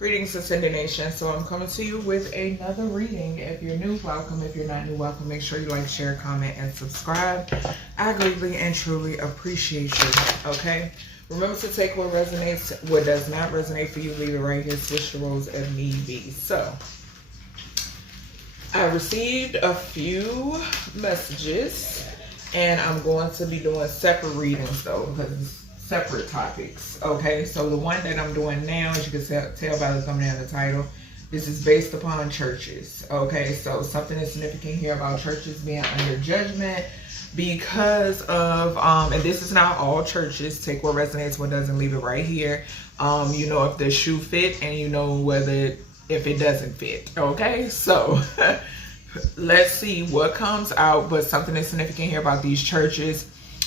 Greetings, Ascended Nation. So I'm coming to you with another reading. If you're new, welcome. If you're not new, welcome. Make sure you like, share, comment, and subscribe. I greatly and truly appreciate you, okay? Remember to take what resonates. What does not resonate for you, leave it right here. Switch the roles if need be. So I received a few messages, and I'm going to be doing separate readings, though, because separate topics. Okay, so the one that I'm doing now, as you can tell by the thumbnail and the title, this is based upon churches. Okay, so something is significant here about churches being under judgment because of and this is not all churches. Take what resonates, what doesn't, leave it right here. You know if the shoe fit, and you know whether if it doesn't fit. Okay, so let's see what comes out. But something is significant here about these churches.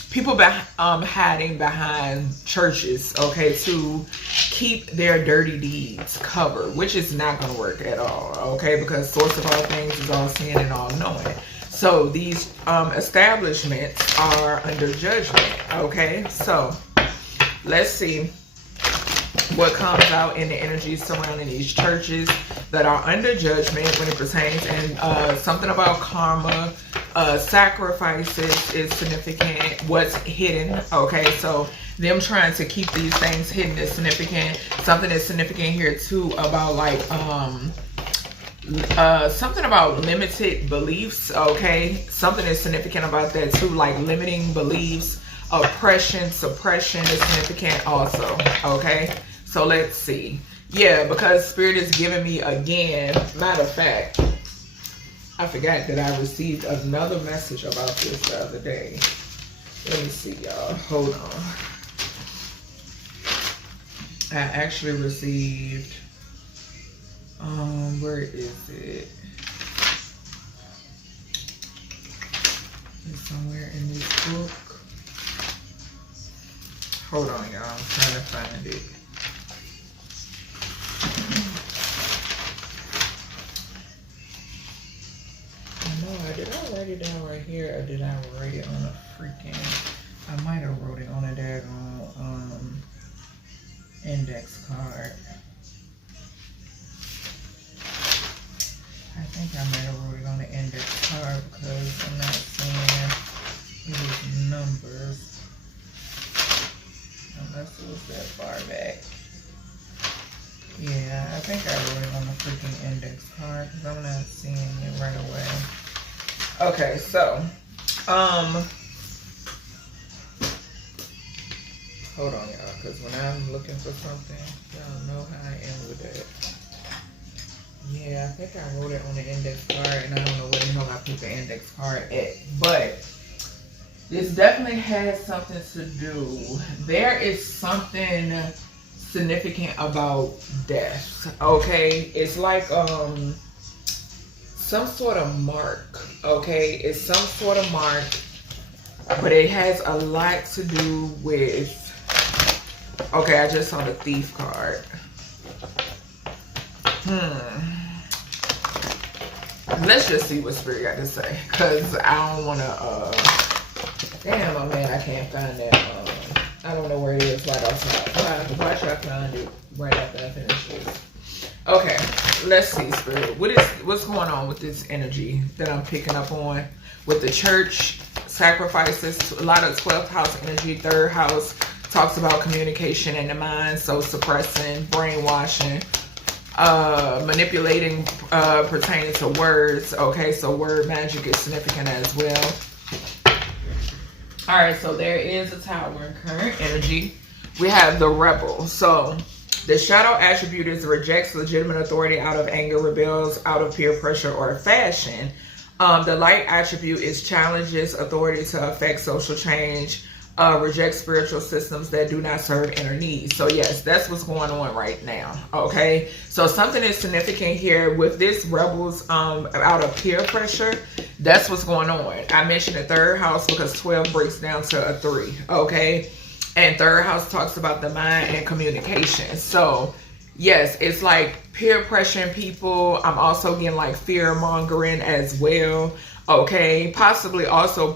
People hiding behind churches, okay, to keep their dirty deeds covered, which is not going to work at all, okay, because source of all things is all seeing and all knowing. So these establishments are under judgment, okay. So let's see what comes out in the energies surrounding these churches that are under judgment when it pertains, and something about karma. Sacrifices is significant. What's hidden, okay, so them trying to keep these things hidden is significant. Something is significant here too about like something about limited beliefs, okay. Something is significant about that too, like limiting beliefs. Oppression, suppression is significant also, okay. So let's see. Yeah, because Spirit is giving me again, matter of fact, I forgot that I received another message about this the other day. Let me see, y'all. Hold on. I actually received, where is it? It's somewhere in this book. Hold on, y'all. I'm trying to find it. Did I write it down right here, or did I write it on a freaking, I might have wrote it on a daggone index card. I think I might have wrote it on the index card because I'm not seeing it was numbers, unless it was that far back. Yeah, I think I wrote it on the freaking index card because I'm not seeing it right away. Okay, so, hold on, y'all, because when I'm looking for something, y'all know how I am with that. Yeah, I think I wrote it on the index card, and I don't know where the hell I put the index card at, but this definitely has something to do. There is something significant about death, okay? It's like, some sort of mark, okay? It's some sort of mark, but it has a lot to do with, okay, I just saw the thief card. Let's just see what Spirit got to say, because I don't want to, damn, oh man, I can't find that, I don't know where it is right outside. Why should I find it right after I finish this? Okay, let's see, Spirit. What's going on with this energy that I'm picking up on with the church sacrifices? A lot of 12th house energy. 3rd house talks about communication in the mind, so suppressing, brainwashing, manipulating, pertaining to words. Okay, so word magic is significant as well. All right, so there is a Tower in current energy. We have the Rebel. So the shadow attribute is rejects legitimate authority out of anger, rebels out of peer pressure or fashion. The light attribute is challenges authority to affect social change, rejects spiritual systems that do not serve inner needs. So yes, that's what's going on right now. Okay, so something is significant here with this rebels out of peer pressure. That's what's going on. I mentioned the 3rd house because 12 breaks down to a 3. Okay. And 3rd house talks about the mind and communication. So, yes, it's like peer pressuring people. I'm also getting like fear mongering as well. Okay, possibly also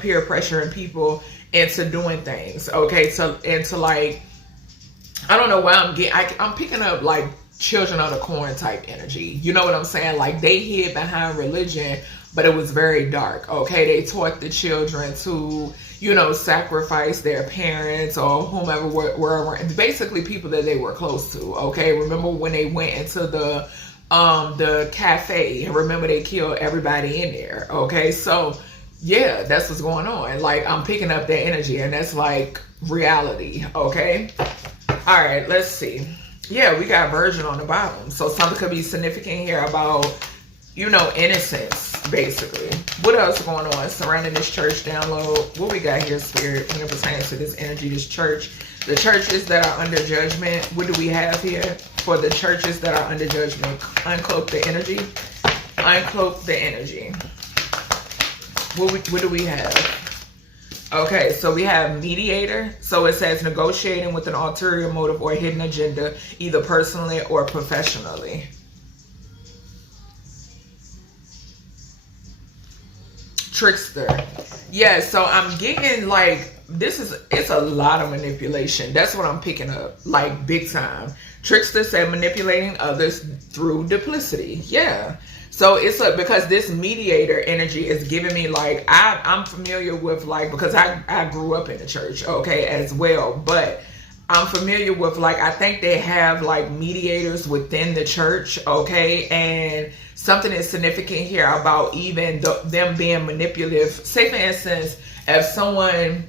peer pressuring people into doing things. Okay, so into like, I don't know why I'm picking up like children of the corn type energy. You know what I'm saying? Like they hid behind religion, but it was very dark. Okay, they taught the children to, you know, sacrifice their parents or whomever were basically people that they were close to. Okay, remember when they went into the cafe, and remember they killed everybody in there. Okay, so yeah, that's what's going on. Like I'm picking up that energy, and that's like reality. Okay, all right, let's see. Yeah, we got Virgin on the bottom, so something could be significant here about, you know, innocence, basically. What else going on surrounding this church download? What we got here, Spirit, when it pertains to this energy, this church? The churches that are under judgment. What do we have here for the churches that are under judgment? Uncloak the energy. Uncloak the energy. What do we have? Okay, so we have mediator. So it says negotiating with an ulterior motive or hidden agenda, either personally or professionally. Trickster. Yeah, so I'm getting like, it's a lot of manipulation. That's what I'm picking up, like big time. Trickster said manipulating others through duplicity. Yeah. So it's like, because this mediator energy is giving me like, I'm familiar with like, because I grew up in the church, okay, as well. But I'm familiar with like, I think they have like mediators within the church, okay? And something is significant here about even them being manipulative. Say for instance, if someone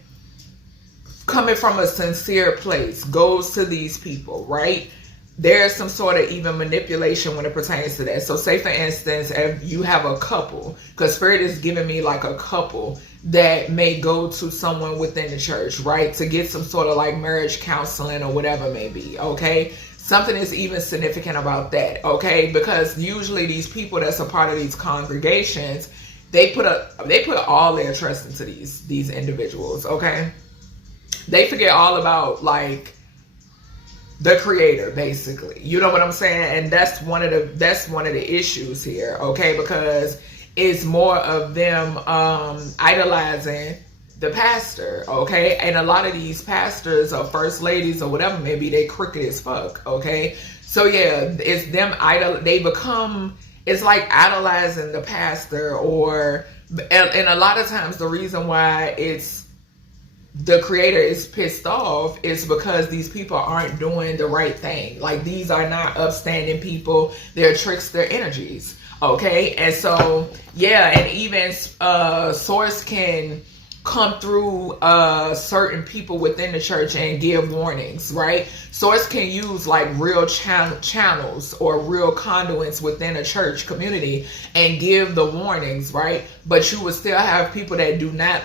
coming from a sincere place goes to these people, right? There's some sort of even manipulation when it pertains to that. So say for instance, if you have a couple, because Spirit is giving me like a couple that may go to someone within the church, right? To get some sort of like marriage counseling or whatever it may be, okay? Something is even significant about that, okay? Because usually these people that's a part of these congregations, they put all their trust into these individuals, okay? They forget all about like the creator, basically. You know what I'm saying? And that's one of the issues here, okay? Because it's more of them idolizing the pastor, okay? And a lot of these pastors or first ladies or whatever, maybe they crooked as fuck, okay? So yeah, it's them it's like idolizing the pastor, and a lot of times the reason why the creator is pissed off is because these people aren't doing the right thing. Like these are not upstanding people. They're trickster energies. Okay. And so, yeah. And even, Source can come through, certain people within the church and give warnings, right? Source can use like real channels or real conduits within a church community and give the warnings, right? But you will still have people that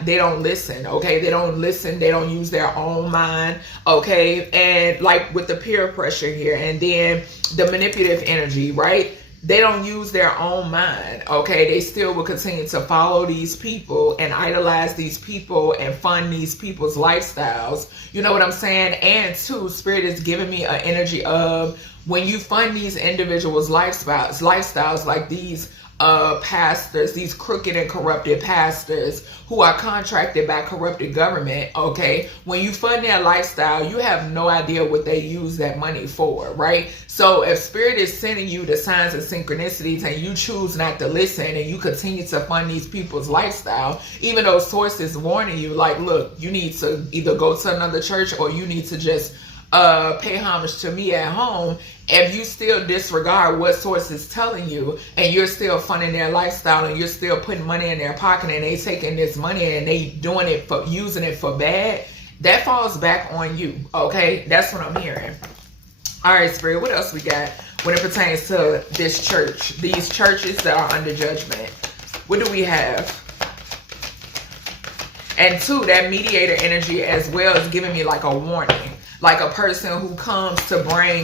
they don't listen, okay? They don't listen, they don't use their own mind, okay? And like with the peer pressure here, and then the manipulative energy, right? They don't use their own mind, okay? They still will continue to follow these people and idolize these people and fund these people's lifestyles. You know what I'm saying? And two, Spirit is giving me an energy of when you fund these individuals' lifestyles like these pastors, these crooked and corrupted pastors who are contracted by corrupted government, okay? When you fund their lifestyle, you have no idea what they use that money for, right? So if Spirit is sending you the signs and synchronicities and you choose not to listen and you continue to fund these people's lifestyle, even though Source is warning you, like, look, you need to either go to another church or you need to just pay homage to me at home. If you still disregard what Source is telling you and you're still funding their lifestyle and you're still putting money in their pocket and they taking this money and they doing it for using it for bad, that falls back on you, okay? That's what I'm hearing. All right, Spirit, what else we got when it pertains to this church, these churches that are under judgment? What do we have? And two, that mediator energy as well is giving me like a warning. Like a person who comes to bring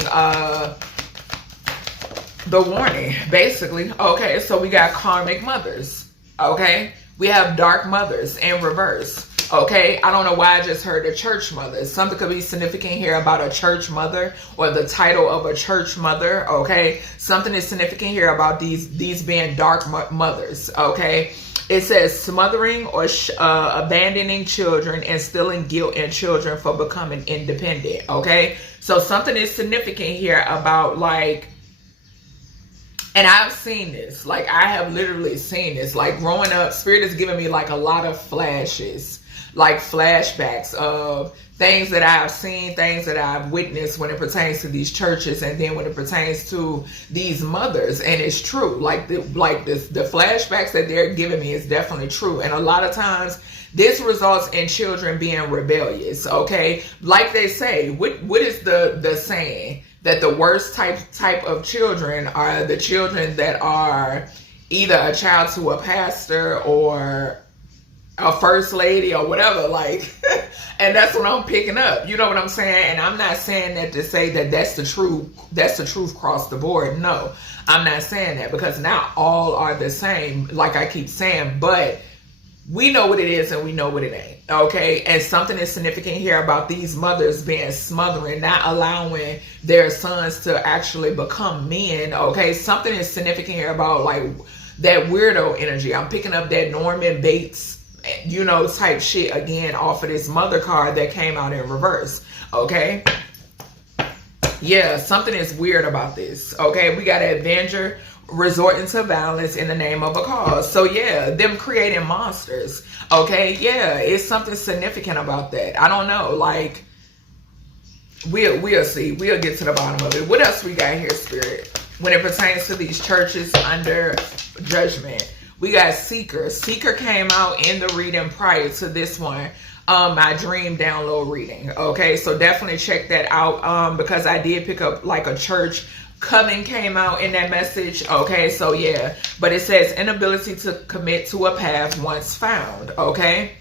the warning, basically. Okay, so we got karmic mothers. Okay, we have dark mothers in reverse. Okay, I don't know why I just heard a church mother. Something could be significant here about a church mother or the title of a church mother. Okay, something is significant here about these being dark mothers. Okay. It says smothering or abandoning children, instilling guilt in children for becoming independent, okay? So something is significant here about like And I've seen this. Like, I have literally seen this. Like, growing up, Spirit has given me like a lot of flashes, like flashbacks of things that I've seen, things that I've witnessed when it pertains to these churches, and then when it pertains to these mothers. And it's true. Like the flashbacks that they're giving me is definitely true. And a lot of times this results in children being rebellious. Okay, like they say, what is the saying? That the worst type of children are the children that are either a child to a pastor or a first lady or whatever, like, and that's what I'm picking up. You know what I'm saying? And I'm not saying that to say that that's the truth across the board. No, I'm not saying that, because not all are the same, like I keep saying, but we know what it is and we know what it ain't. Okay, and something is significant here about these mothers being smothering, not allowing their sons to actually become men. Okay, something is significant here about like that weirdo energy. I'm picking up that Norman Bates, you know, type shit again off of this mother card that came out in reverse. Okay, yeah, something is weird about this. Okay, we got an Avenger resorting to violence in the name of a cause. So yeah, them creating monsters. Okay, yeah, it's something significant about that. I don't know, like, we'll see. We'll get to the bottom of it. What else we got here, Spirit, when it pertains to these churches under judgment? We got Seeker. Seeker came out in the reading prior to this one, my dream download reading. Okay, so definitely check that out, because I did pick up like a church. Coven came out in that message. Okay, so yeah, but it says inability to commit to a path once found. Okay,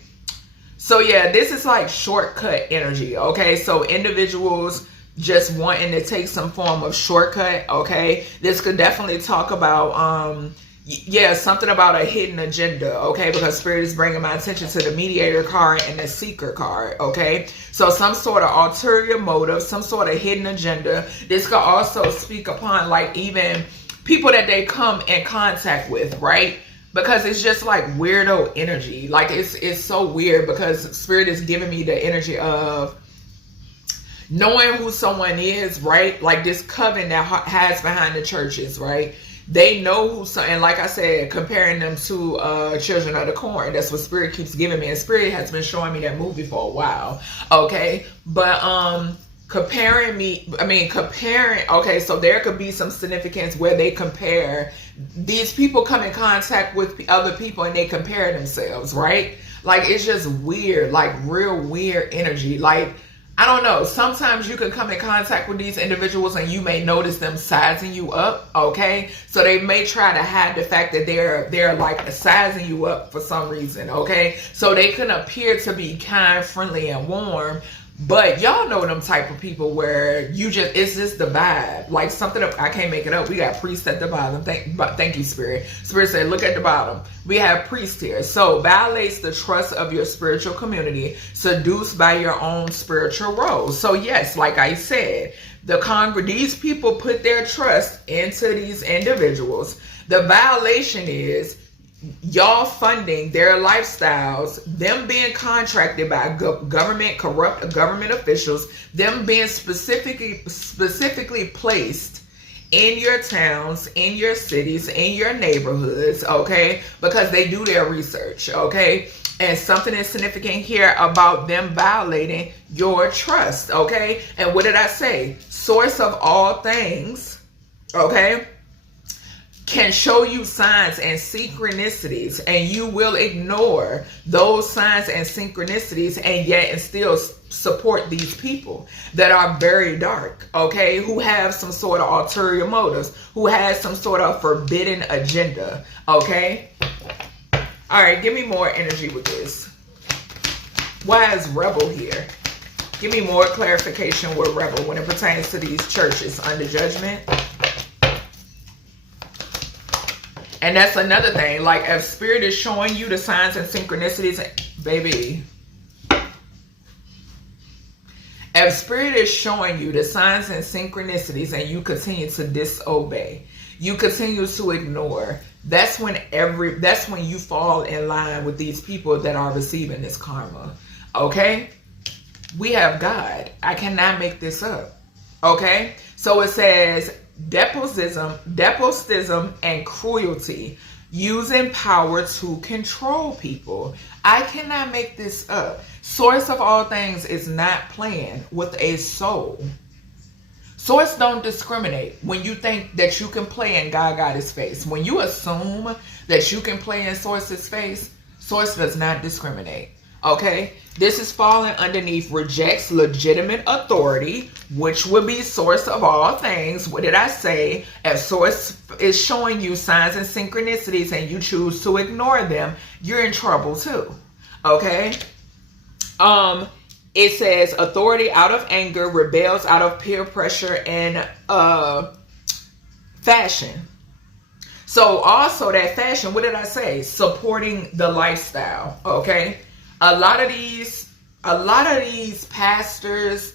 so yeah, this is like shortcut energy. Okay, so individuals just wanting to take some form of shortcut. Okay, this could definitely talk about yeah, something about a hidden agenda. Okay, because Spirit is bringing my attention to the mediator card and the seeker card. Okay, so some sort of ulterior motive, some sort of hidden agenda. This could also speak upon like even people that they come in contact with, right? Because it's just like weirdo energy. Like it's so weird, because Spirit is giving me the energy of knowing who someone is, right? Like this coven that hides behind the churches, right? They know who, and like I said, comparing them to Children of the Corn. That's what Spirit keeps giving me. And Spirit has been showing me that movie for a while. Okay. But comparing, okay, so there could be some significance where they compare, these people come in contact with other people and they compare themselves, right? Like it's just weird, like real weird energy. Like, I don't know. Sometimes you can come in contact with these individuals and you may notice them sizing you up. Okay, so they may try to hide the fact that they're like sizing you up for some reason. Okay, so they can appear to be kind, friendly, and warm, but y'all know them type of people where it's just the vibe. Like something I can't make it up. We got priest at the bottom. Thank you, Spirit. Spirit said, look at the bottom. We have priest here. So violates the trust of your spiritual community, seduced by your own spiritual roles. So yes, like I said, these people put their trust into these individuals. The violation is y'all funding their lifestyles, them being contracted by corrupt government officials, them being specifically placed in your towns, in your cities, in your neighborhoods, okay, because they do their research, okay. And something is significant here about them violating your trust, okay. And what did I say? Source of all things, okay, can show you signs and synchronicities, and you will ignore those signs and synchronicities and still support these people that are very dark, okay, who have some sort of ulterior motives, who has some sort of forbidden agenda, okay. All right, give me more energy with this. Why is Rebel here? Give me more clarification with Rebel when it pertains to these churches under judgment. And that's another thing. Like, if Spirit is showing you the signs and synchronicities, baby. If Spirit is showing you the signs and synchronicities and you continue to disobey, you continue to ignore, that's when you fall in line with these people that are receiving this karma. Okay? We have God. I cannot make this up. Okay? So it says, despotism, and cruelty, using power to control people. I cannot make this up. Source of all things is not playing with a soul. Source don't discriminate. When you think that you can play in God got his face, when you assume that you can play in Source's face, Source does not discriminate. Okay? This is falling underneath rejects legitimate authority, which would be source of all things. What did I say? If Source is showing you signs and synchronicities and you choose to ignore them, you're in trouble too. Okay? It says authority out of anger, rebels out of peer pressure and fashion. So also that fashion, what did I say? Supporting the lifestyle. Okay? A lot of these pastors,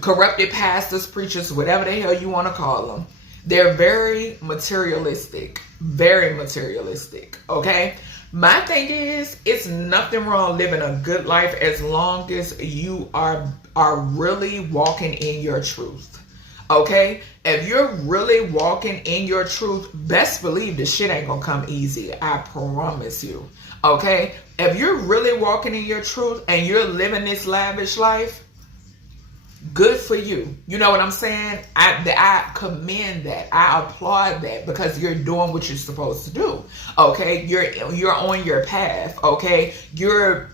corrupted pastors, preachers, whatever the hell you want to call them, they're very materialistic. Very materialistic. Okay? My thing is, it's nothing wrong living a good life as long as you are really walking in your truth. Okay? If you're really walking in your truth, best believe the shit ain't gonna come easy. I promise you. Okay? If you're really walking in your truth and you're living this lavish life, good for you. You know what I'm saying? I commend that. I applaud that because you're doing what you're supposed to do. Okay? You're on your path. Okay? You're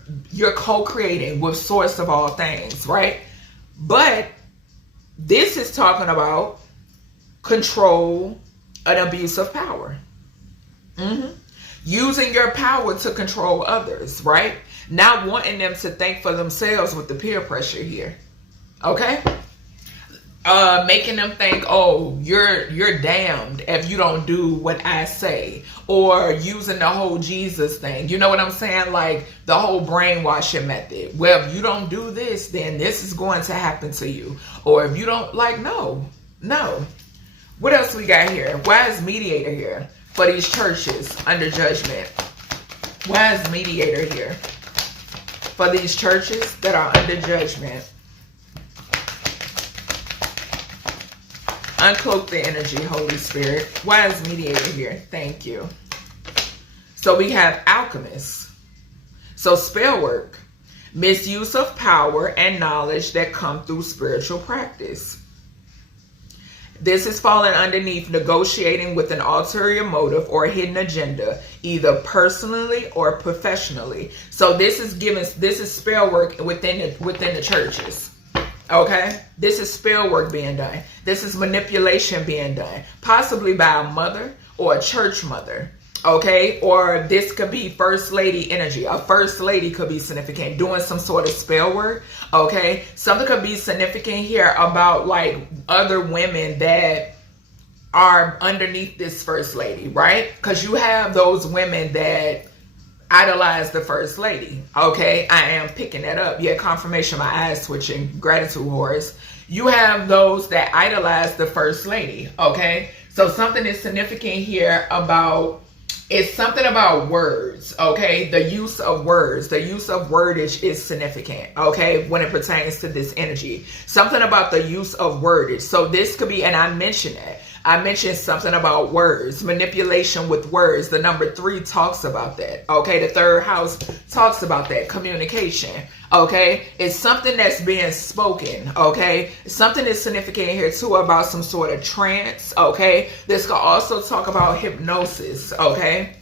co-creating with Source of all things, right? But this is talking about control and abuse of power. Using your power to control others, right? Not wanting them to think for themselves with the peer pressure here. Okay? Making them think, oh, you're damned if you don't do what I say. Or using the whole Jesus thing. You know what I'm saying? Like the whole brainwashing method. Well, if you don't do this, then this is going to happen to you. Or if you don't, like, no. What else we got here? Why is mediator here for these churches under judgment? Why is mediator here for these churches that are under judgment? Uncloak the energy, Holy Spirit. Why is mediator here? Thank you. So we have alchemists. So spell work. Misuse of power and knowledge that come through spiritual practice. This is falling underneath negotiating with an ulterior motive or hidden agenda, either personally or professionally. So this is spell work within the churches. Okay? This is spell work being done. This is manipulation being done. Possibly by a mother or a church mother. Okay? Or this could be first lady energy. A first lady could be significant. Doing some sort of spell work. Okay? Something could be significant here about like other women that are underneath this first lady. Right? Because you have those women that idolize the first lady. Okay, I am picking that up. Yeah, confirmation, my eyes switching. Gratitude horse. You have those that idolize the first lady. Okay, so something is significant here about, it's something about words. Okay, the use of words, the use of wordage is significant. Okay, when it pertains to this energy, something about the use of wordage. So this could be, and I mentioned that. I mentioned something about words, manipulation with words. The number 3 talks about that. Okay, the 3rd house talks about that, communication. Okay, it's something that's being spoken. Okay, something is significant here too about some sort of trance. Okay, this could also talk about hypnosis. Okay,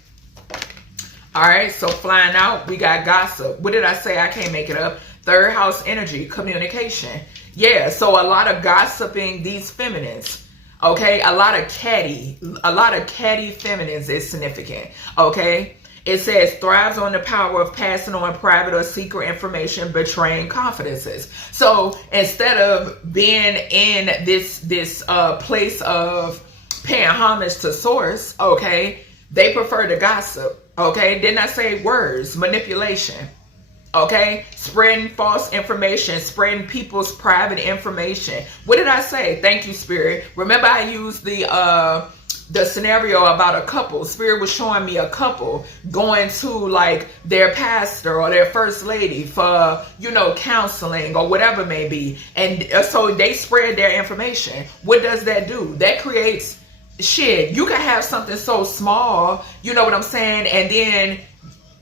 all right, so flying out, we got gossip. What did I say? I can't make it up. 3rd house energy, communication. Yeah, so a lot of gossiping, these feminines. Okay, a lot of catty feminines is significant. Okay, it says thrives on the power of passing on private or secret information, betraying confidences. So instead of being in this place of paying homage to source, okay, they prefer to gossip. Okay, didn't I say words, manipulation? Okay, spreading false information, spreading people's private information. What did I say? Thank you, Spirit. Remember, I used the the scenario about a couple. Spirit was showing me a couple going to like their pastor or their first lady for, you know, counseling or whatever it may be. And so they spread their information. What does that do? That creates shit. You can have something so small, you know what I'm saying? And then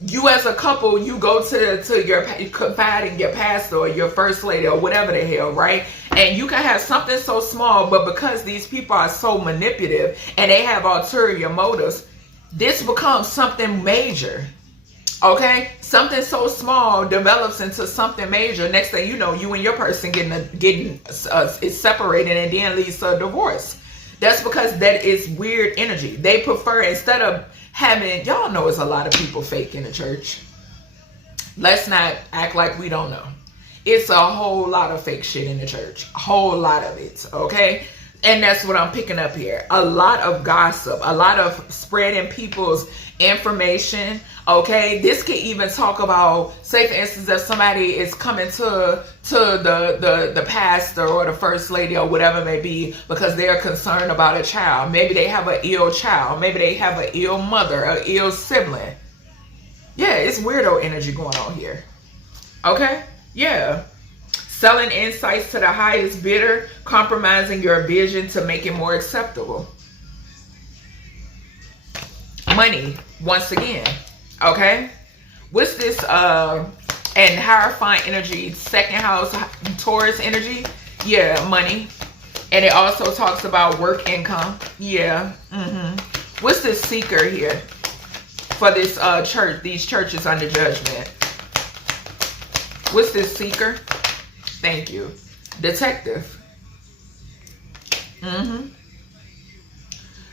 you as a couple, you go to your confide in your pastor or your first lady or whatever the hell, right? And you can have something so small, but because these people are so manipulative and they have ulterior motives, this becomes something major. Okay, something so small develops into something major. Next thing you know, you and your person getting is separated, and then leads to a divorce. That's because that is weird energy. They prefer, instead of having, y'all know it's a lot of people fake in the church. Let's not act like we don't know. It's a whole lot of fake shit in the church. A whole lot of it, okay? And that's what I'm picking up here. A lot of gossip, a lot of spreading people's information, okay? This could even talk about, say for instance, if somebody is coming to the pastor or the first lady or whatever it may be because they're concerned about a child. Maybe they have an ill child. Maybe they have an ill mother, an ill sibling. Yeah, it's weirdo energy going on here. Okay? Yeah. Selling insights to the highest bidder, compromising your vision to make it more acceptable. Money, once again. Okay? What's this and Hierophant energy, second house, Taurus energy? Yeah, money. And it also talks about work income. Yeah. What's this seeker here for this church, these churches under judgment? What's this seeker? Thank you. Detective.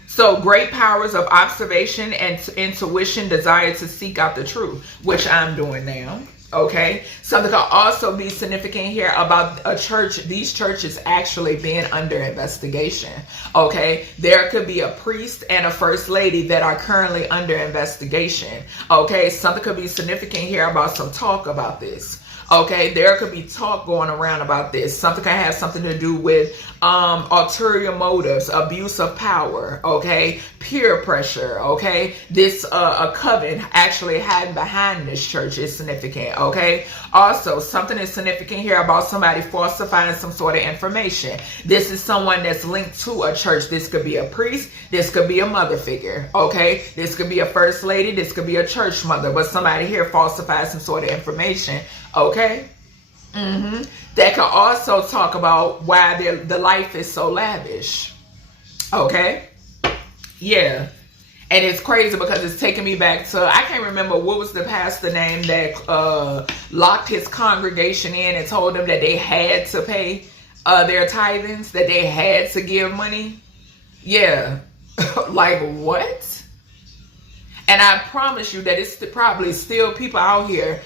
So great powers of observation and intuition, desire to seek out the truth, which I'm doing now. Okay. Something could also be significant here about a church, these churches actually being under investigation. Okay. There could be a priest and a first lady that are currently under investigation. Okay. Something could be significant here about some talk about this. Okay, there could be talk going around about this. Something can have something to do with ulterior motives, abuse of power, okay, peer pressure, okay. This a coven actually hiding behind this church is significant, okay. Also, something is significant here about somebody falsifying some sort of information. This is someone that's linked to a church. This could be a priest. This could be a mother figure, okay. This could be a first lady. This could be a church mother, but somebody here falsifies some sort of information. Okay. That could also talk about why the life is so lavish. Okay. Yeah. And it's crazy because it's taking me back to, I can't remember what was the pastor name that locked his congregation in and told them that they had to pay their tithings, that they had to give money. Yeah. Like what? And I promise you that it's probably still people out here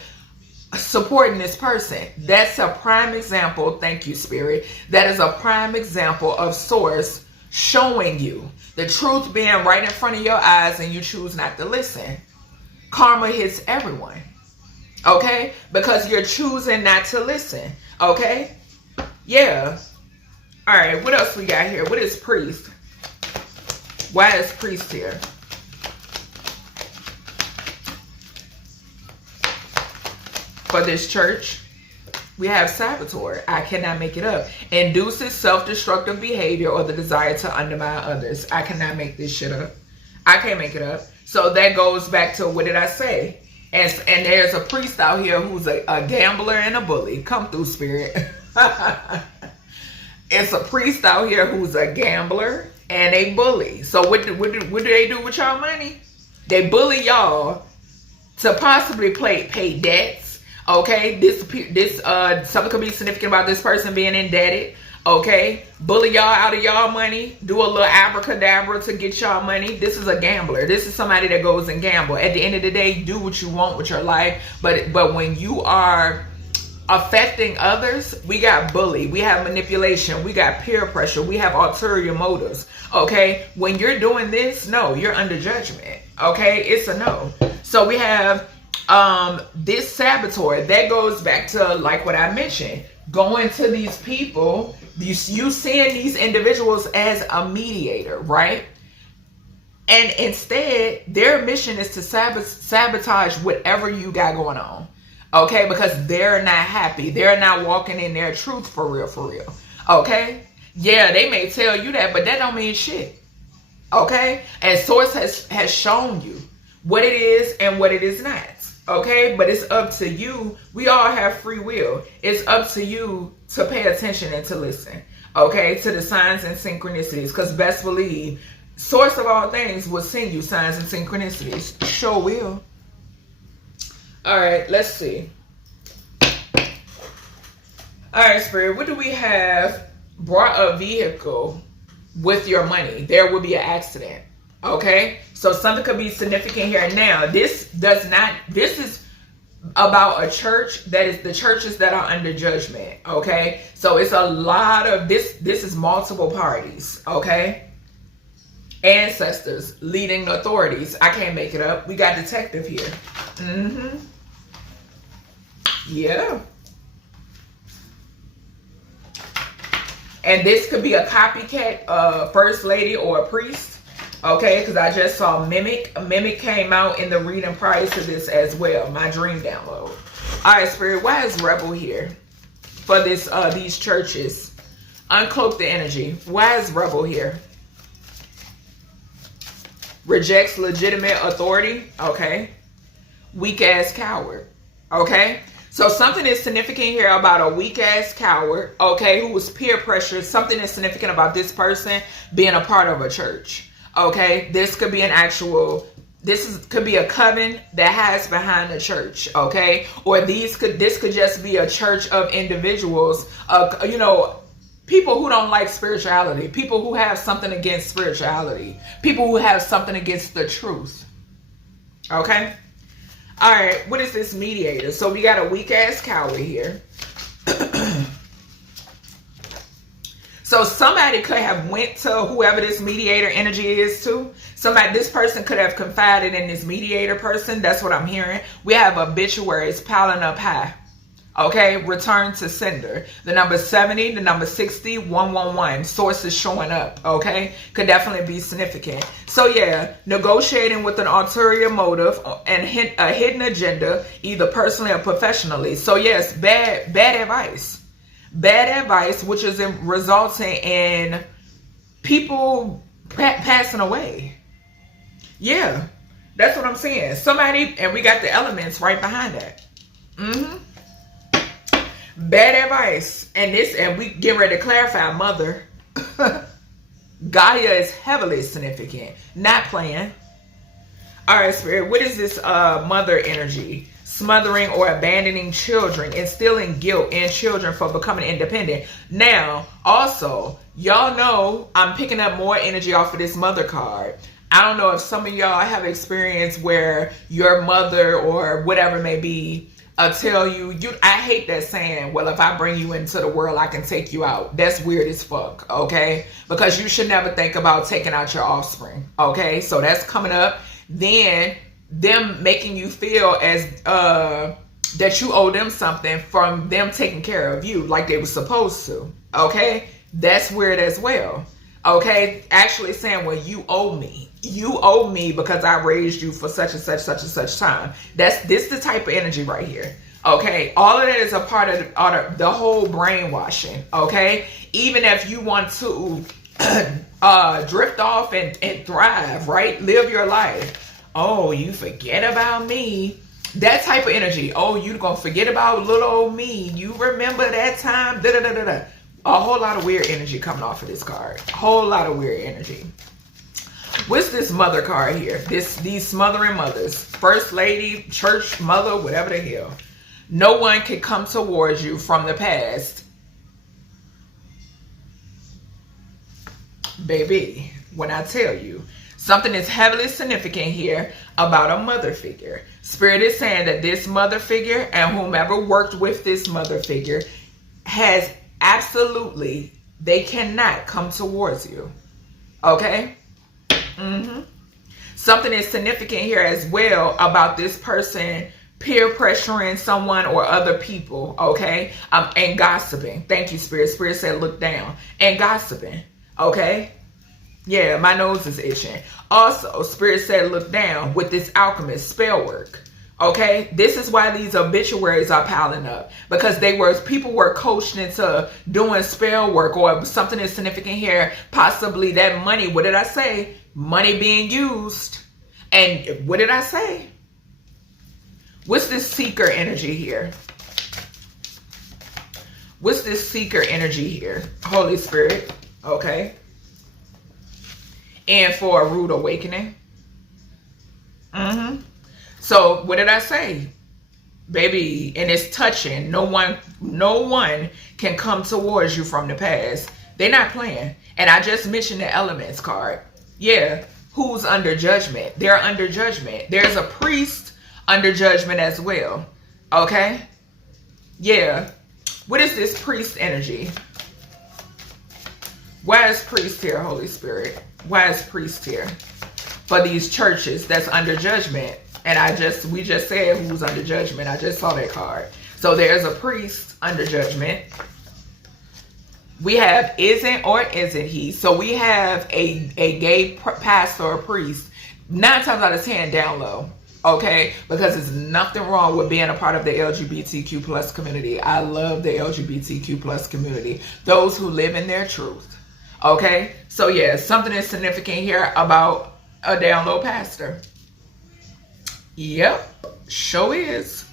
supporting this person. That's a prime example. Thank you, Spirit. That is a prime example of source showing you the truth being right in front of your eyes and you choose not to listen. Karma hits everyone. Okay? Because you're choosing not to listen. Okay? Yeah. All right. What else we got here? What is priest? Why is priest here? For this church, we have saboteur. I cannot make it up. Induces self-destructive behavior or the desire to undermine others. I cannot make this shit up. I can't make it up. So that goes back to, what did I say? And there's a priest out here who's a gambler and a bully. Come through, Spirit. It's a priest out here who's a gambler and a bully. So what do they do with y'all money? They bully y'all to possibly pay debts. Okay, this something could be significant about this person being indebted. Okay, bully y'all out of y'all money, do a little abracadabra to get y'all money. This is a gambler. This is somebody that goes and gamble. At the end of the day, do what you want with your life, but when you are affecting others, we got bully, we have manipulation, we got peer pressure, we have ulterior motives. Okay, when you're doing this, no, you're under judgment. Okay, it's a no. So we have this saboteur that goes back to, like what I mentioned, going to these people, you seeing these individuals as a mediator, right? And instead, their mission is to sabotage whatever you got going on. Okay? Because they're not happy. They're not walking in their truth for real, for real. Okay? Yeah, they may tell you that, but that don't mean shit. Okay? And Source has shown you what it is and what it is not. Okay? But it's up to you. We all have free will. It's up to you to pay attention and to listen. Okay? To the signs and synchronicities. Because best believe, Source of all things will send you signs and synchronicities. Sure will. All right, let's see. All right, Spirit, what do we have? Brought a vehicle with your money. There will be an accident. Okay? So something could be significant here. Now, this is about a church that is the churches that are under judgment. Okay? So it's a lot of this is multiple parties. Okay? Ancestors, leading authorities. I can't make it up. We got detective here. Yeah. And this could be a copycat first lady or a priest. Okay, because I just saw Mimic. A Mimic came out in the reading prior to this as well. My dream download. All right, Spirit, why is Rebel here for this these churches? Uncloak the energy. Why is Rebel here? Rejects legitimate authority. Okay. Weak ass coward. Okay. So something is significant here about a weak ass coward. Okay. Who was peer pressured. Something is significant about this person being a part of a church. Okay. This could be an actual, could be a coven that hides behind the church. Okay. Or this could just be a church of individuals. You know, people who don't like spirituality. People who have something against spirituality. People who have something against the truth. Okay? All right. What is this mediator? So we got a weak-ass coward here. So somebody could have went to whoever this mediator energy is to. This person could have confided in this mediator person. That's what I'm hearing. We have obituaries piling up high. Okay, return to sender. The number 70, the number 60, 111. Source is showing up. Okay, could definitely be significant. So yeah, negotiating with an ulterior motive and a hidden agenda, either personally or professionally. So yes, bad advice. Bad advice, which is resulting in people passing away. Yeah, that's what I'm saying. Somebody, and we got the elements right behind that. Bad advice. And we get ready to clarify, mother. Gaia is heavily significant. Not playing. All right, Spirit. What is this mother energy? Smothering or abandoning children. Instilling guilt in children for becoming independent. Now, also, y'all know I'm picking up more energy off of this mother card. I don't know if some of y'all have experience where your mother or whatever may be tell you, I hate that saying, well, if I bring you into the world, I can take you out. That's weird as fuck, okay? Because you should never think about taking out your offspring, okay? So that's coming up. Then them making you feel as that you owe them something from them taking care of you like they were supposed to, okay? That's weird as well, okay? Actually saying, well, you owe me. You owe me because I raised you for such and such time. This the type of energy right here. Okay, all of that is a part of the whole brainwashing. Okay, even if you want to drift off and thrive, right? Live your life. Oh, you forget about me. That type of energy. Oh, you gonna forget about little old me. You remember that time? Da da da da da. A whole lot of weird energy coming off of this card. A whole lot of weird energy. What's this mother card here? These smothering mothers. First lady, church mother, whatever the hell. No one can come towards you from the past. Baby, when I tell you, something is heavily significant here about a mother figure. Spirit is saying that this mother figure and whomever worked with this mother figure has absolutely, they cannot come towards you. Okay? Something is significant here as well about this person peer pressuring someone or other people, okay? And gossiping. Thank you, Spirit. Spirit said look down. And gossiping, okay? Yeah, my nose is itching. Also, Spirit said look down with this alchemist spell work. Okay, this is why these obituaries are piling up, because people were coached into doing spell work or something that's significant here. Possibly that money. What did I say? Money being used. And what did I say? What's this seeker energy here? What's this seeker energy here? Holy Spirit. Okay. And for a rude awakening. So what did I say? Baby, and it's touching. No one can come towards you from the past. They're not playing. And I just mentioned the elements card. Yeah. Who's under judgment? They're under judgment. There's a priest under judgment as well. Okay? Yeah. What is this priest energy? Why is priest here, Holy Spirit? Why is priest here? For these churches that's under judgment. And we just said who's under judgment. I just saw that card. So there's a priest under judgment. We have isn't or isn't he. So we have a gay pastor or priest. 9 times out of 10 down low. Okay? Because there's nothing wrong with being a part of the LGBTQ plus community. I love the LGBTQ plus community. Those who live in their truth. Okay? So yeah, something is significant here about a down low pastor. Yep, sure is.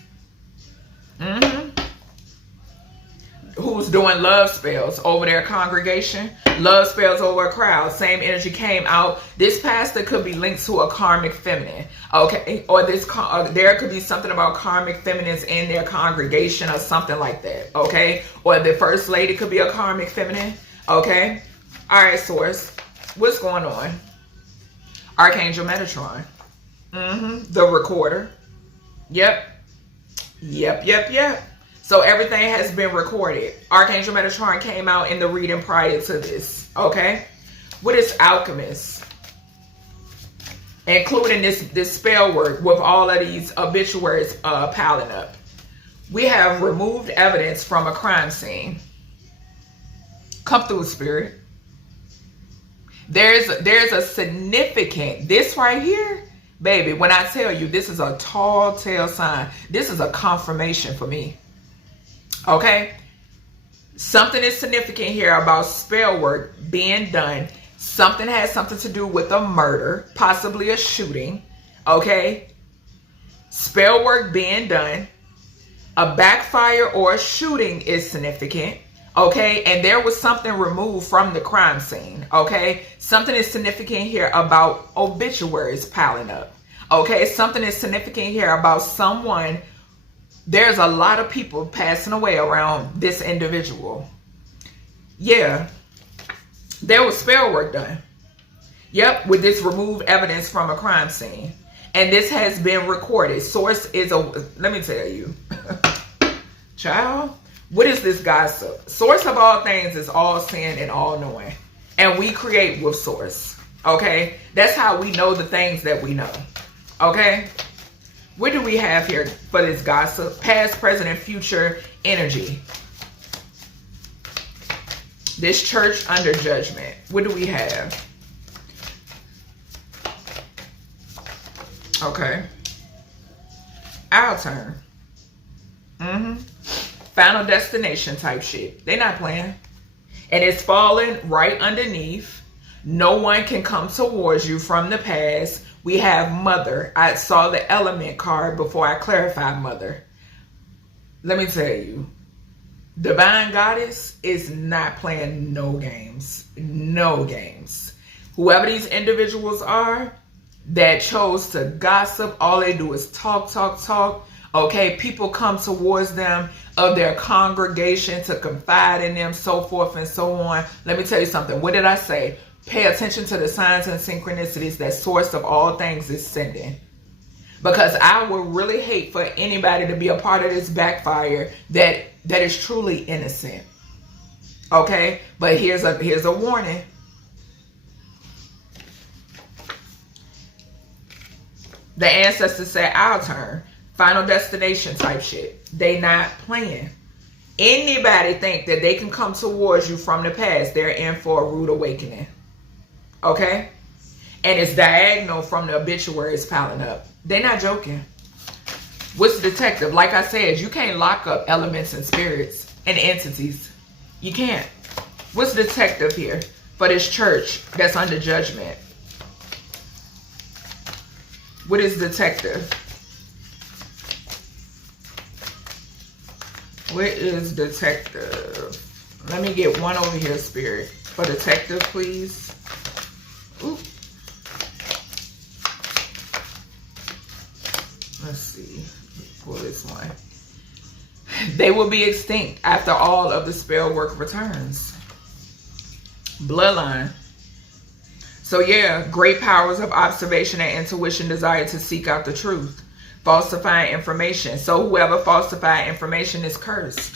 Who's doing love spells over their congregation? Love spells over a crowd. Same energy came out. This pastor could be linked to a karmic feminine. Okay, or there could be something about karmic feminines in their congregation or something like that. Okay, or the first lady could be a karmic feminine. Okay, all right, source. What's going on? Archangel Metatron. The recorder. Yep. So everything has been recorded. Archangel Metatron came out in the reading prior to this. Okay. What is alchemist? Including this spell work with all of these obituaries piling up. We have removed evidence from a crime scene. Come through, Spirit. There's a significant, this right here. Baby, when I tell you this is a tall tale sign, this is a confirmation for me. Okay? Something is significant here about spell work being done. Something has something to do with a murder, possibly a shooting. Okay? Spell work being done. A backfire or a shooting is significant. Okay? And there was something removed from the crime scene. Okay? Something is significant here about obituaries piling up. Okay? Something is significant here about someone. There's a lot of people passing away around this individual. Yeah. There was spell work done. Yep. With this removed evidence from a crime scene. And this has been recorded. Source is let me tell you. Child. What is this gossip? Source of all things is all seeing and all knowing. And we create with source. Okay? That's how we know the things that we know. Okay? What do we have here for this gossip? Past, present, and future energy. This church under judgment. What do we have? Okay. Our turn. Final destination type shit. They're not playing. And it's falling right underneath. No one can come towards you from the past. We have mother. I saw the element card before I clarified mother. Let me tell you. Divine Goddess is not playing no games. No games. Whoever these individuals are that chose to gossip, all they do is talk. Okay, people come towards them of their congregation to confide in them, so forth and so on. Let me tell you something. What did I say? Pay attention to the signs and synchronicities that source of all things is sending. Because I would really hate for anybody to be a part of this backfire that is truly innocent. Okay? But here's a warning. The ancestors said, our turn. Final destination type shit. They not playing. Anybody think that they can come towards you from the past, they're in for a rude awakening. okay? And it's diagonal from the obituaries piling up. They're not joking. What's the detective? Like I said, you can't lock up elements and spirits and entities. You can't. What's the detective here for this church that's under judgment? What is detective? What is detective? Let me get one over here, Spirit. For detective, please. Ooh. Let's see. Pull this one. They will be extinct after all of the spell work returns. Bloodline. So yeah, great powers of observation and intuition desire to seek out the truth. Falsifying information. So whoever falsified information is cursed.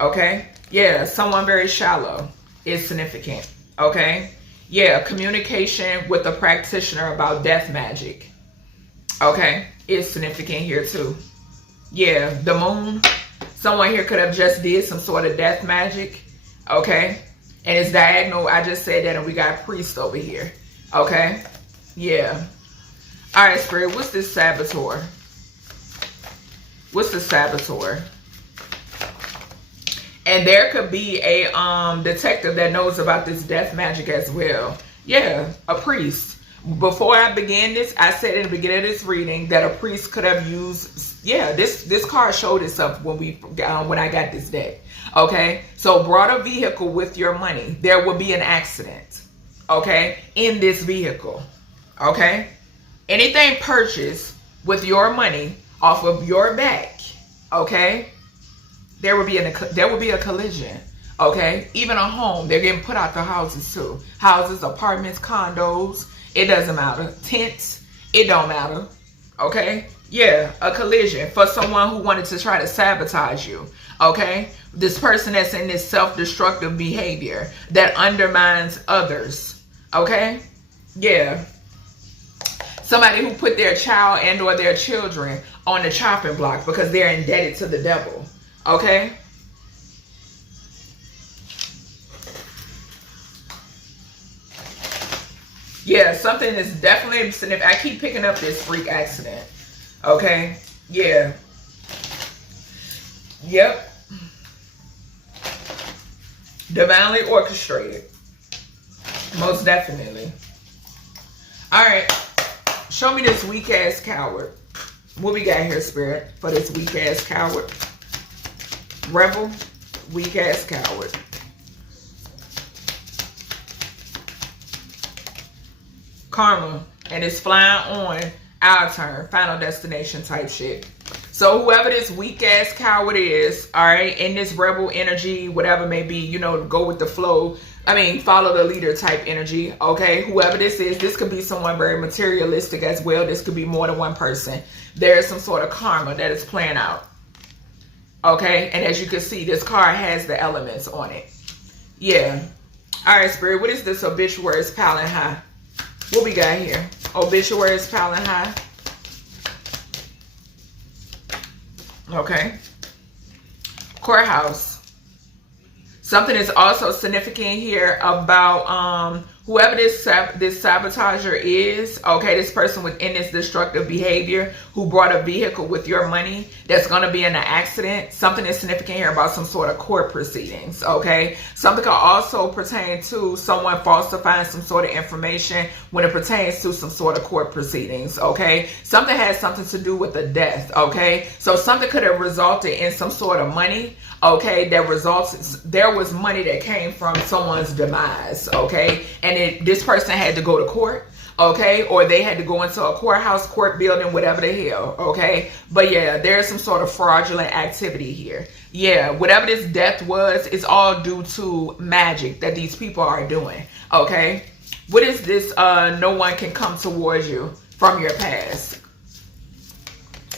Okay? Yeah, someone very shallow is significant. Okay? Yeah, communication with a practitioner about death magic. Okay? Is significant here too. Yeah, the moon. Someone here could have just did some sort of death magic. Okay? And it's diagonal. I just said that, and we got priest over here. Okay? Yeah. All right, Spirit. What's this saboteur? What's the saboteur? And there could be a detective that knows about this death magic as well. Yeah, a priest. Before I began this, I said in the beginning of this reading that a priest could have used. Yeah, this card showed itself when I got this deck. Okay, so brought a vehicle with your money. There will be an accident. Okay, in this vehicle. Okay, anything purchased with your money off of your back. Okay, there will be a collision. Okay, even a home. They're getting put out the houses too. Houses, apartments, condos. It doesn't matter. Tents. It don't matter. Okay. Yeah, a collision for someone who wanted to try to sabotage you. Okay. This person that's in this self-destructive behavior that undermines others. Okay. Yeah. Somebody who put their child and or their children on the chopping block because they're indebted to the devil. Okay. Yeah, something is definitely significant. I keep picking up this freak accident. Okay. Yeah. Yep. Divinely orchestrated. Most definitely. All right. Show me this weak ass coward. What we got here, Spirit, for this weak ass coward? Rebel, weak ass coward. Karma, and it's flying on our turn, final destination type shit. So whoever this weak ass coward is, all right, in this rebel energy, whatever may be, you know, go with the flow. I mean, follow the leader type energy. Okay, whoever this is, this could be someone very materialistic as well. This could be more than one person. There's some sort of karma that is playing out. Okay, and as you can see, this card has the elements on it. Yeah. All right, Spirit, what is this obituaries piling high? What we got here? Obituaries piling high. Okay. Courthouse. Something is also significant here about whoever this sabotager is. Okay, this person within this destructive behavior who brought a vehicle with your money that's going to be in an accident. Something is significant here about some sort of court proceedings. Okay, something could also pertain to someone falsifying some sort of information when it pertains to some sort of court proceedings. Okay, something has something to do with the death. Okay, so something could have resulted in some sort of money. Okay, that results, there was money that came from someone's demise, okay, and this person had to go to court, okay, or they had to go into a courthouse, court building, whatever the hell, okay, but yeah, there's some sort of fraudulent activity here. Yeah, whatever this death was, it's all due to magic that these people are doing, okay. What is this, no one can come towards you from your past?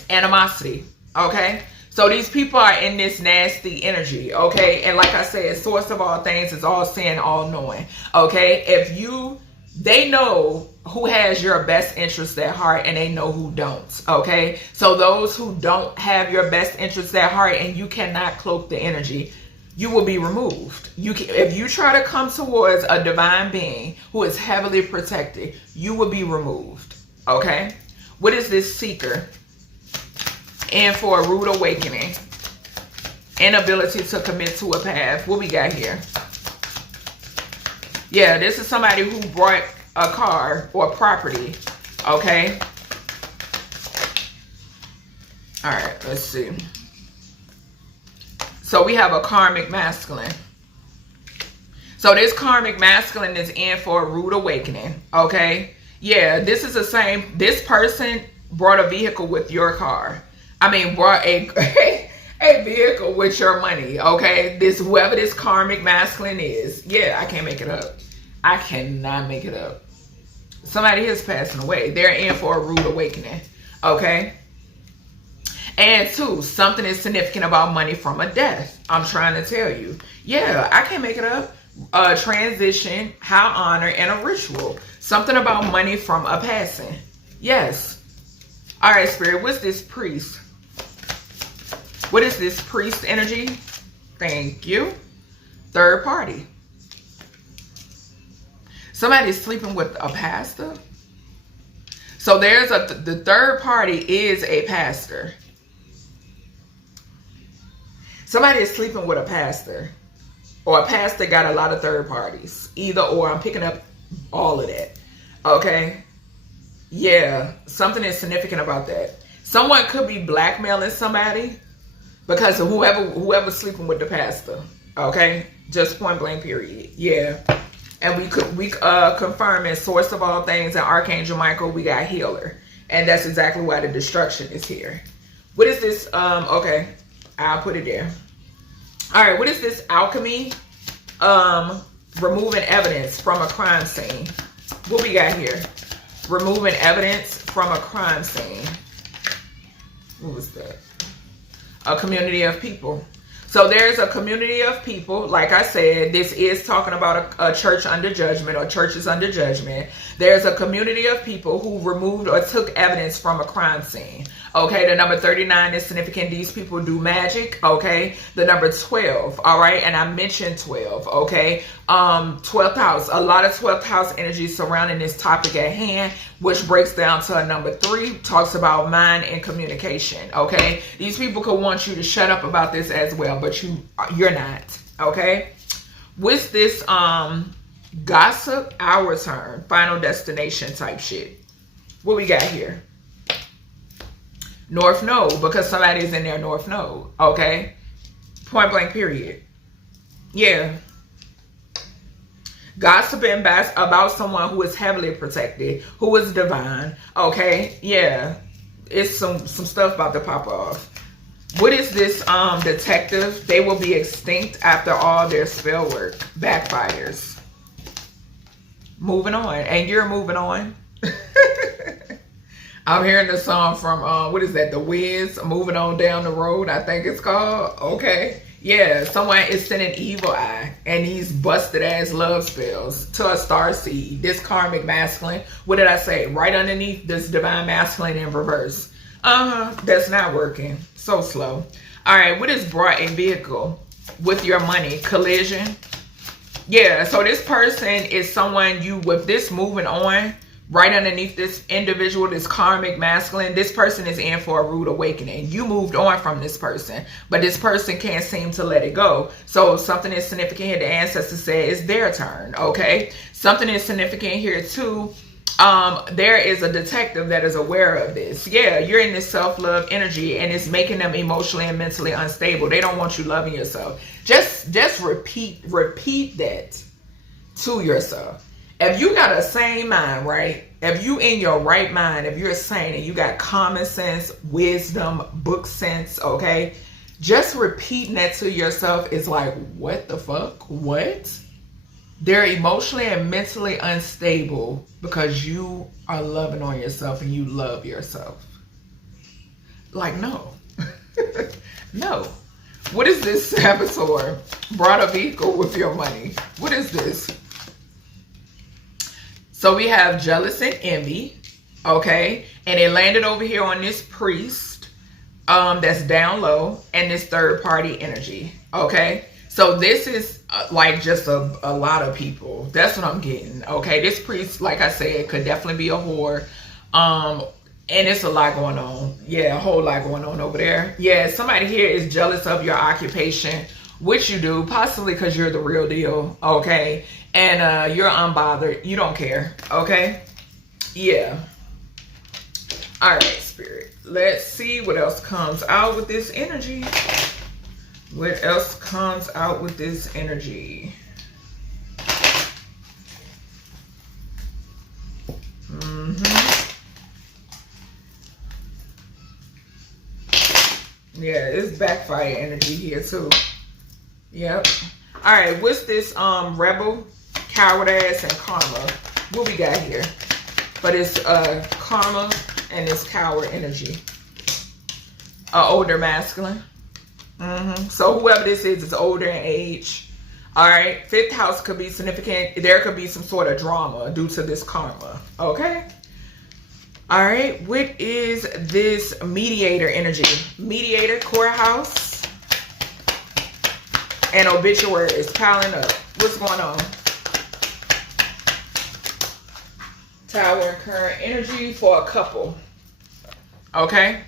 Animosity, okay. So these people are in this nasty energy, okay? And like I said, source of all things is all seeing, all knowing, okay? They know who has your best interest at heart and they know who don't, okay? So those who don't have your best interest at heart and you cannot cloak the energy, you will be removed. If you try to come towards a divine being who is heavily protected, you will be removed. Okay? What is this seeker? And for a rude awakening. Inability to commit to a path. What we got here? Yeah, this is somebody who bought a car or property. Okay? Alright, let's see. So we have a karmic masculine. So this karmic masculine is in for a rude awakening. Okay? Yeah, this is the same. This person brought a vehicle with your car. I mean, brought a vehicle with your money. Okay? Whoever this karmic masculine is. Yeah, I can't make it up. I cannot make it up. Somebody is passing away. They're in for a rude awakening. Okay? And two, something is significant about money from a death. I'm trying to tell you. Yeah, I can't make it up. A transition, high honor, and a ritual. Something about money from a passing. Yes. All right, Spirit, what's this priest? What is this priest energy? Thank you. Third party. Somebody's sleeping with a pastor. So there's the third party is a pastor. Somebody is sleeping with a pastor. Or a pastor got a lot of third parties. Either or. I'm picking up all of that. Okay? Yeah. Something is significant about that. Someone could be blackmailing somebody because of whoever's sleeping with the pastor. Okay? Just point blank period. Yeah. And we confirm in Source of All Things and Archangel Michael, we got healer. And that's exactly why the destruction is here. What is this? Okay. I'll put it there. All right, what is this alchemy? Removing evidence from a crime scene. What we got here? Removing evidence from a crime scene. What was that? A community of people. So there's a community of people. Like I said, this is talking about a church under judgment or churches under judgment. There's a community of people who removed or took evidence from a crime scene. Okay, the number 39 is significant. These people do magic. Okay, the number 12. All right, and I mentioned 12. Okay, 12th house. A lot of 12th house energy surrounding this topic at hand, which breaks down to a number 3. Talks about mind and communication. Okay, these people could want you to shut up about this as well, but you're not. Okay, what's this? Gossip, our turn, final destination type shit. What we got here? North Node, because somebody's in their North Node. Okay, point blank period. Yeah, gossiping about someone who is heavily protected, who is divine. Okay, yeah, it's some stuff about to pop off. What is this detective? They will be extinct after all their spell work backfires. Moving on. And you're moving on. I'm hearing the song from, what is that? The Wiz, Moving On Down the Road, I think it's called. Okay. Yeah, someone is sending evil eye and these busted ass love spells to a star seed. This karmic masculine. What did I say? Right underneath this divine masculine in reverse. That's not working. So slow. All right, what is brought a vehicle with your money? Collision. Yeah, so this person is someone with this moving on, right underneath this individual, this karmic masculine, this person is in for a rude awakening. You moved on from this person, but this person can't seem to let it go. So something is significant here. The ancestors say it's their turn, okay? Something is significant here too. There is a detective that is aware of this. Yeah, you're in this self-love energy and it's making them emotionally and mentally unstable. They don't want you loving yourself. Just repeat that to yourself. If you got a sane mind, right? If you in your right mind, if you're sane and you got common sense, wisdom, book sense, okay? Just repeating that to yourself is like, what the fuck? What? They're emotionally and mentally unstable because you are loving on yourself and you love yourself. Like, no. No. What is this saboteur? Brought a vehicle with your money. What is this? So we have jealous and envy, okay? And it landed over here on this priest that's down low and this third party energy, okay? So this is like just a lot of people. That's what I'm getting. Okay, this priest, like I said, could definitely be a whore. And it's a lot going on. Yeah, a whole lot going on over there. Yeah, somebody here is jealous of your occupation, which you do, possibly because you're the real deal. Okay, and you're unbothered. You don't care. Okay, yeah. All right, Spirit. Let's see what else comes out with this energy. What else comes out with this energy? Yeah, it's backfire energy here too. Yep. All right, what's this rebel, cowardice, and karma? What we got here? But it's karma and this coward energy. Older masculine. So whoever this is older in age. All right. 5th house could be significant. There could be some sort of drama due to this karma. Okay. All right. What is this mediator energy? Mediator, courthouse, and obituaries piling up. What's going on? Tower and current energy for a couple. Okay.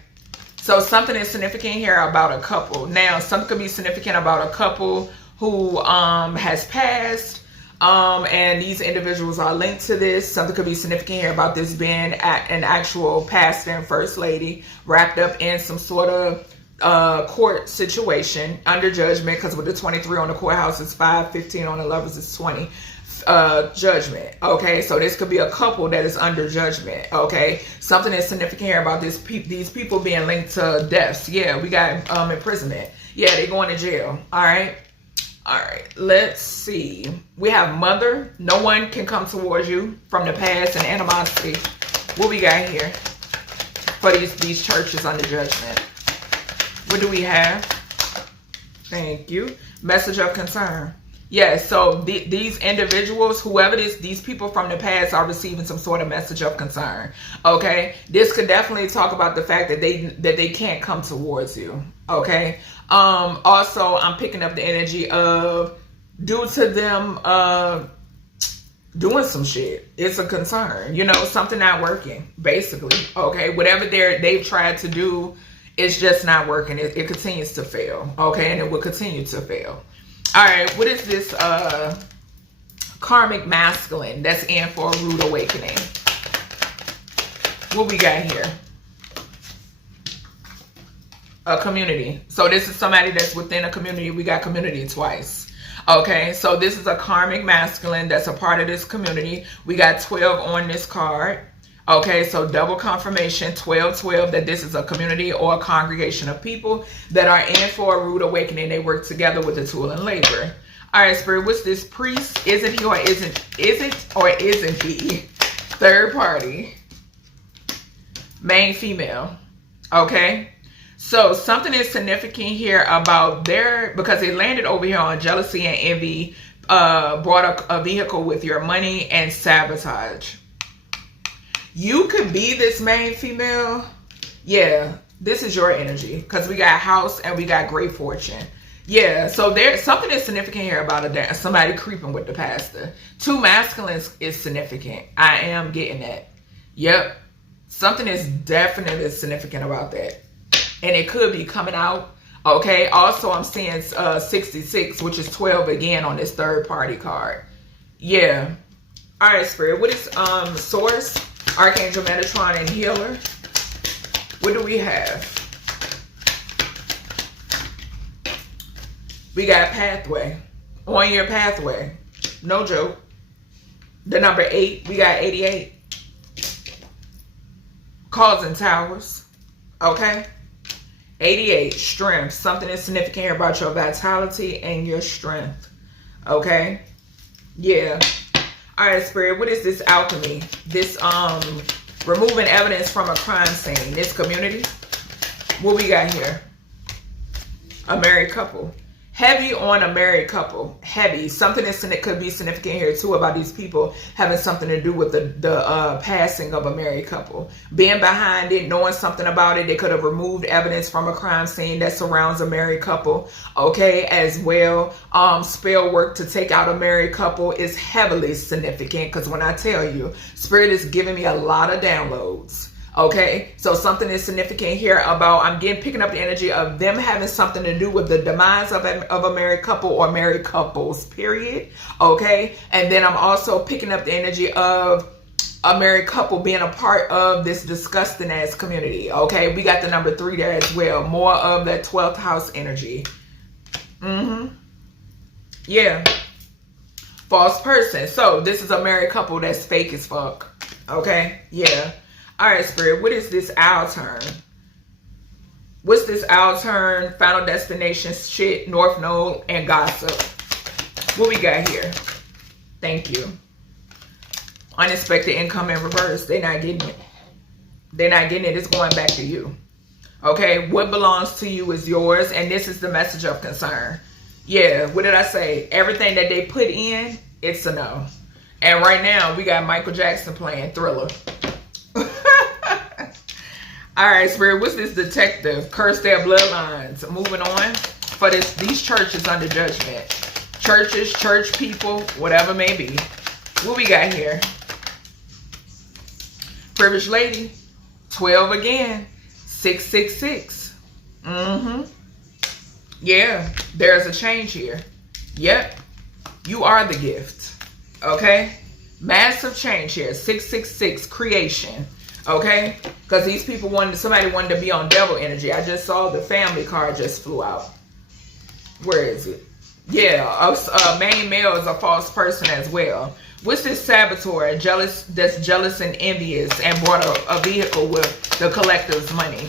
So something is significant here about a couple. Now, something could be significant about a couple who has passed, and these individuals are linked to this. Something could be significant here about this being an actual pastor and first lady wrapped up in some sort of court situation under judgment, because with the 23 on the courthouse is 5, 15 on the lovers is 20. Judgment. Okay, so this could be a couple that is under judgment. Okay, something is significant here about these people being linked to deaths. Yeah, we got imprisonment. Yeah, they're going to jail. All right, let's see. We have mother. No one can come towards you from the past and animosity. What we got here for these churches under judgment? What do we have? Thank you. Message of concern. Yeah, so these individuals, whoever these people from the past are receiving some sort of message of concern. Okay, this could definitely talk about the fact that they can't come towards you. Okay. Also, I'm picking up the energy of due to them doing some shit. It's a concern. You know, something not working. Basically. Okay, whatever they've tried to do, it's just not working. It continues to fail. Okay, and it will continue to fail. All right, what is this karmic masculine that's in for a rude awakening? What we got here? A community. So this is somebody that's within a community. We got community twice. Okay, so this is a karmic masculine that's a part of this community. We got 12 on this card. Okay, so double confirmation, 12-12, that this is a community or a congregation of people that are in for a rude awakening. They work together with the tool and labor. All right, Spirit, what's this priest? Is it he or isn't he? Third party. Main female. Okay. So something is significant here about because they landed over here on jealousy and envy, brought a vehicle with your money and sabotage. You could be this main female. Yeah, this is your energy because we got house and we got great fortune. Yeah, so there's something that's significant here about somebody creeping with the pastor. 2 masculines is significant. I am getting that. Yep. Something is definitely significant about that. And it could be coming out. Okay. Also, I'm seeing 66, which is 12 again on this third party card. Yeah. All right, Spirit. What is source? Archangel Metatron and healer. What do we have? We got pathway. On your pathway. No joke. The number 8. We got 88. Causing towers. Okay. 88. Strength. Something is significant here about your vitality and your strength. Okay. Yeah. All right, Spirit, what is this alchemy? This removing evidence from a crime scene. This community. What we got here? A married couple. Heavy on a married couple. Heavy. Something that could be significant here too about these people having something to do with the passing of a married couple. Being behind it, knowing something about it. They could have removed evidence from a crime scene that surrounds a married couple. Okay, as well. Spell work to take out a married couple is heavily significant, because when I tell you, Spirit is giving me a lot of downloads. Okay, so something is significant here about, I'm picking up the energy of them having something to do with the demise of a married couple or married couples, period. Okay, and then I'm also picking up the energy of a married couple being a part of this disgusting ass community. Okay, we got the number 3 there as well. More of that 12th house energy. Yeah. False person. So this is a married couple that's fake as fuck. Okay, yeah. All right, Spirit, what is this owl turn? What's this owl turn, final destination shit, North Node, and gossip? What we got here? Thank you. Unexpected income in reverse. They're not getting it. They're not getting it. It's going back to you. Okay, what belongs to you is yours, and this is the message of concern. Yeah, what did I say? Everything that they put in, it's a no. And right now, we got Michael Jackson playing Thriller. All right, Spirit, what's this detective? Curse their bloodlines. Moving on for these churches under judgment. Churches, church people, whatever may be. What we got here? Privileged lady. 12 again. 666. Yeah, there's a change here. Yep. You are the gift. Okay? Massive change here. 666. Creation. Okay, because these people somebody wanted to be on devil energy. I just saw the family card just flew out. Where is it? Yeah, a main male is a false person as well. What's this saboteur? That's jealous and envious and brought a vehicle with the collective's money.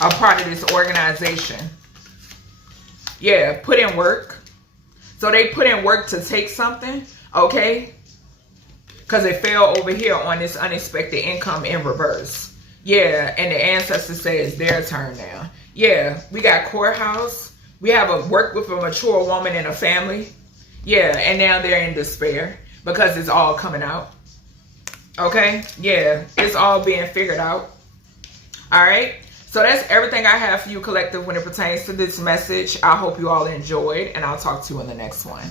A part of this organization. Yeah, put in work. So they put in work to take something. Okay. Because it fell over here on this unexpected income in reverse. Yeah, and the ancestors say it's their turn now. Yeah, we got courthouse. We have a work with a mature woman in a family. Yeah, and now they're in despair because it's all coming out. Okay? Yeah, it's all being figured out. All right? So that's everything I have for you, collective, when it pertains to this message. I hope you all enjoyed, and I'll talk to you in the next one.